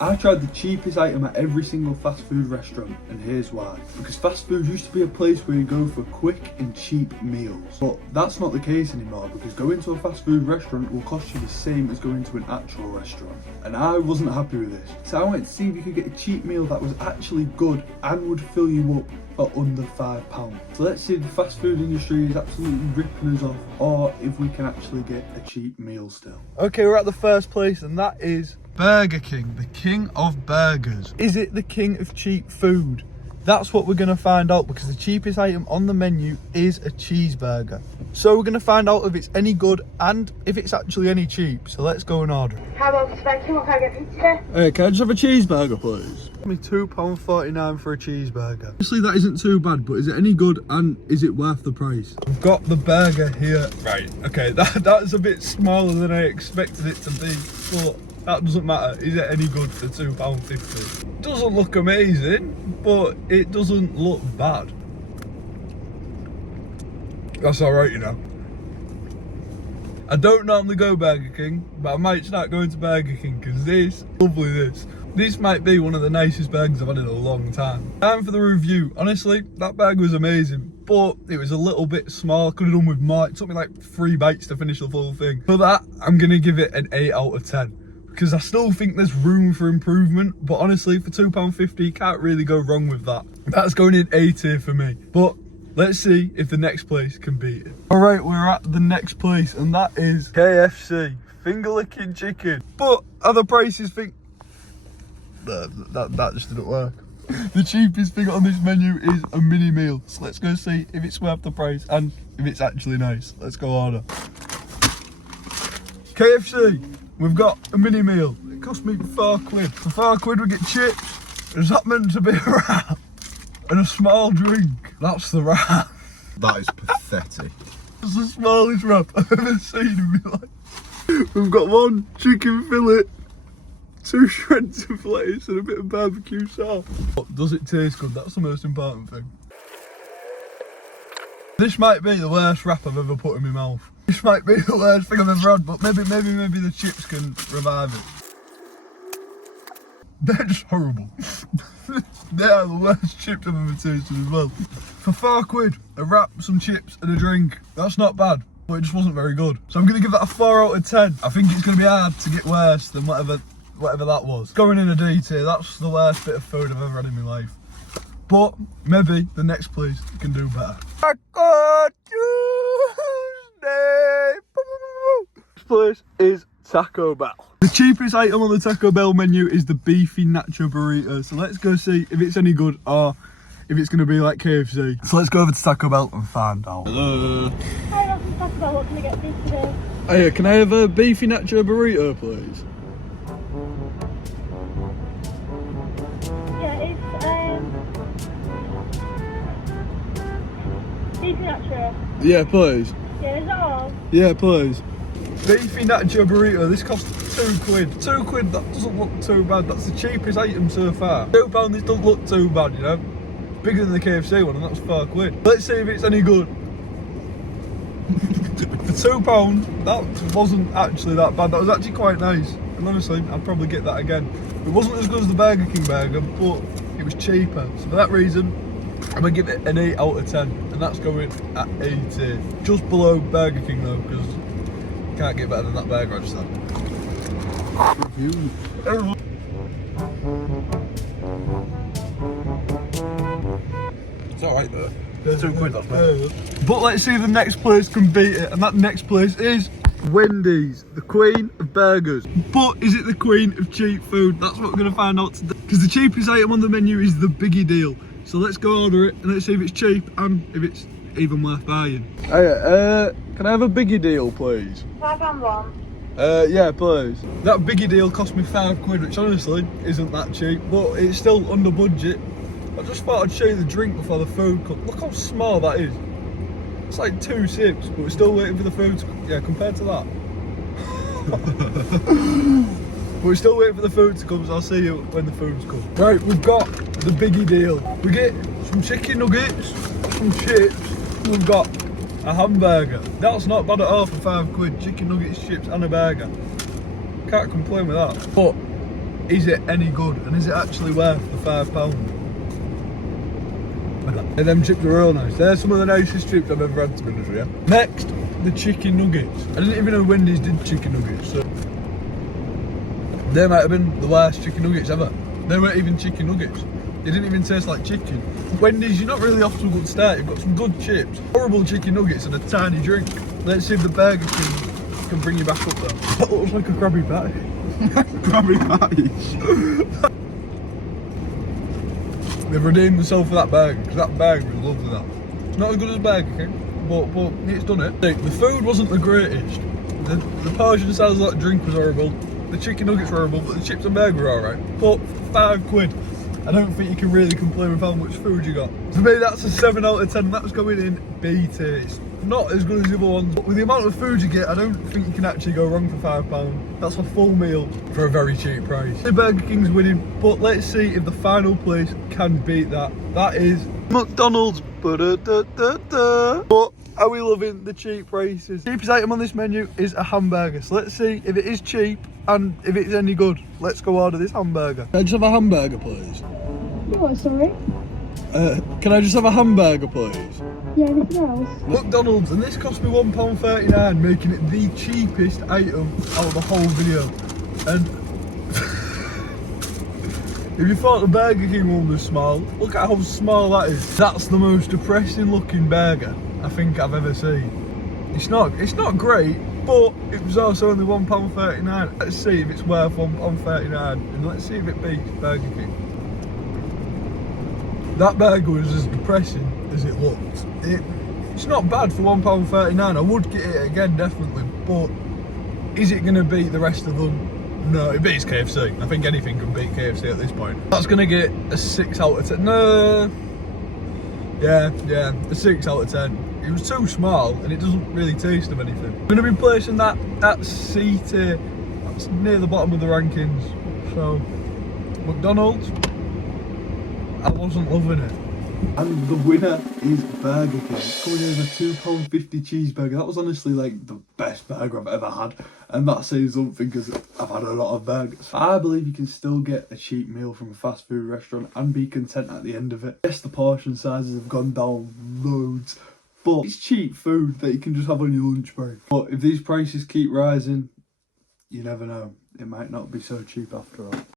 I tried the cheapest item at every single fast food restaurant, and here's why. Because fast food used to be a place where you go for quick and cheap meals. But that's not the case anymore, because going to a fast food restaurant will cost you the same as going to an actual restaurant. And I wasn't happy with this. So I went to see if you could get a cheap meal that was actually good and would fill you up for under £5. So let's see if the fast food industry is absolutely ripping us off, or if we can actually get a cheap meal still. Okay, we're at the first place, and that is Burger King, the king of burgers. Is it the king of cheap food? That's what we're going to find out, because the cheapest item on the menu is a cheeseburger. So we're going to find out if it's any good and if it's actually any cheap. So let's go and order it. How about spicy? What can I get for you today? Hey, can I just have a cheeseburger, please? Give me £2.49 for a cheeseburger. Obviously that isn't too bad, but is it any good and is it worth the price? We've got the burger here. Right, okay, that's a bit smaller than I expected it to be, but that doesn't matter. Is it any good for £2.50? Doesn't look amazing, but it doesn't look bad. That's alright, you know. I don't normally go Burger King, but I might start going to Burger King, because this might be one of the nicest burgers I've had in a long time. Time for the review. Honestly, that burger was amazing, but it was a little bit small. Could have done with more. It took me like 3 bites to finish the full thing. For that, I'm going to give it an 8 out of 10. Because I still think there's room for improvement, but honestly, for £2.50, you can't really go wrong with that. That's going in A tier for me. But let's see if the next place can beat it. Alright, we're at the next place, and that is KFC, finger licking chicken. But other prices think... That just didn't work. The cheapest thing on this menu is a mini meal. So let's go see if it's worth the price and if it's actually nice. Let's go order. KFC. We've got a mini meal. It cost me £4. For £4 we get chips. Is that meant to be a wrap? And a small drink. That's the wrap. That is pathetic. It's the smallest wrap I've ever seen in my life. We've got 1 chicken fillet, 2 shreds of lettuce and a bit of barbecue sauce. But does it taste good? That's the most important thing. This might be the worst wrap I've ever put in my mouth. This might be the worst thing I've ever had, but maybe the chips can revive it. They're just horrible. They are the worst chips I've ever tasted as well. For £4, a wrap, some chips and a drink. That's not bad, but it just wasn't very good. So I'm going to give that a 4 out of 10. I think it's going to be hard to get worse than whatever that was. Going in a D tier, that's the worst bit of food I've ever had in my life. But maybe the next place can do better. Taco Tuesday. This place is Taco Bell. The cheapest item on the Taco Bell menu is the beefy nacho burrito. So let's go see if it's any good or if it's going to be like KFC. So let's go over to Taco Bell and find out. Hello. Hi, welcome to Taco Bell. What can I get for you today? Hey, can I have a beefy nacho burrito, please? Yeah, it's beefy nacho. Yeah, please. Yeah, is that all? Yeah, please. Beefy nacho burrito, this costs £2. £2, that doesn't look too bad. That's the cheapest item so far. £2, this doesn't look too bad, you know. Bigger than the KFC one, and that's £4. Let's see if it's any good. For £2, that wasn't actually that bad. That was actually quite nice. And honestly, I'd probably get that again. It wasn't as good as the Burger King burger, but it was cheaper. So for that reason, I'm going to give it an 8 out of 10. And that's going at A tier. Just below Burger King though, because can't get better than that burger I just had. It's alright though. £2, that's better. But let's see if the next place can beat it, and that next place is Wendy's, the queen of burgers. But is it the queen of cheap food? That's what we're going to find out today. Because the cheapest item on the menu is the biggie deal. So let's go order it and let's see if it's cheap and if it's even worth buying. Hey, can I have a biggie deal, please? 5 and 1. Yeah, please. That biggie deal cost me £5, which honestly isn't that cheap, but it's still under budget. I just thought I'd show you the drink before the food comes. Look how small that is. It's like 2 sips, but we're still waiting for the food to come. Yeah, compared to that. But we're still waiting for the food to come, so I'll see you when the food's come. Right, we've got the biggie deal. We get some chicken nuggets, some chips, we've got a hamburger. That's not bad at all for £5. Chicken nuggets, chips and a burger. Can't complain with that. But is it any good? And is it actually worth the £5? And them chips are real nice. They're some of the nicest chips I've ever had, to be honest with you. Next, the chicken nuggets. I didn't even know Wendy's did chicken nuggets, so they might have been the worst chicken nuggets ever. They weren't even chicken nuggets. They didn't even taste like chicken. Wendy's, you're not really off to a good start. You've got some good chips, horrible chicken nuggets, and a tiny drink. Let's see if the Burger King can bring you back up there. That looks like a Krabby Patty. Krabby Patties. They've redeemed themselves for that burger, because that burger was lovely. That it's not as good as Burger King, but it's done it. The food wasn't the greatest. The portion size of that drink was horrible. The chicken nuggets were horrible, but the chips and burger were alright. But £5, I don't think you can really complain with how much food you got. For me, that's a 7 out of 10. That's going in B tier. It's not as good as the other ones, but with the amount of food you get, I don't think you can actually go wrong for £5. That's a full meal for a very cheap price. The Burger King's winning, but let's see if the final place can beat that. That is McDonald's. But are we loving the cheap prices? The cheapest item on this menu is a hamburger. So let's see if it is cheap and if it's any good. Let's go order this hamburger. Can I just have a hamburger, please? What, sorry? Can I just have a hamburger, please? Yeah, anything else? McDonald's, and this cost me £1.39, making it the cheapest item out of the whole video. And if you thought the Burger King one was small, look at how small that is. That's the most depressing looking burger I think I've ever seen. It's not great, but it was also only £1.39. Let's see if it's worth £1.39, and let's see if it beats Burger King. That burger was as depressing as it looked. It's not bad for £1.39. I would get it again, definitely, but is it going to beat the rest of them? No, it beats KFC. I think anything can beat KFC at this point. That's going to get a 6 out of 10. No. Yeah, a 6 out of 10. It was too small and it doesn't really taste of anything. I'm going to be placing that at C tier. That's near the bottom of the rankings. So, McDonald's, I wasn't loving it. And the winner is Burger King. It's coming in with a £2.50 cheeseburger. That was honestly like the best burger I've ever had. And that says something because I've had a lot of burgers. I believe you can still get a cheap meal from a fast food restaurant and be content at the end of it. Yes, the portion sizes have gone down loads, but it's cheap food that you can just have on your lunch break. But if these prices keep rising, you never know. It might not be so cheap after all.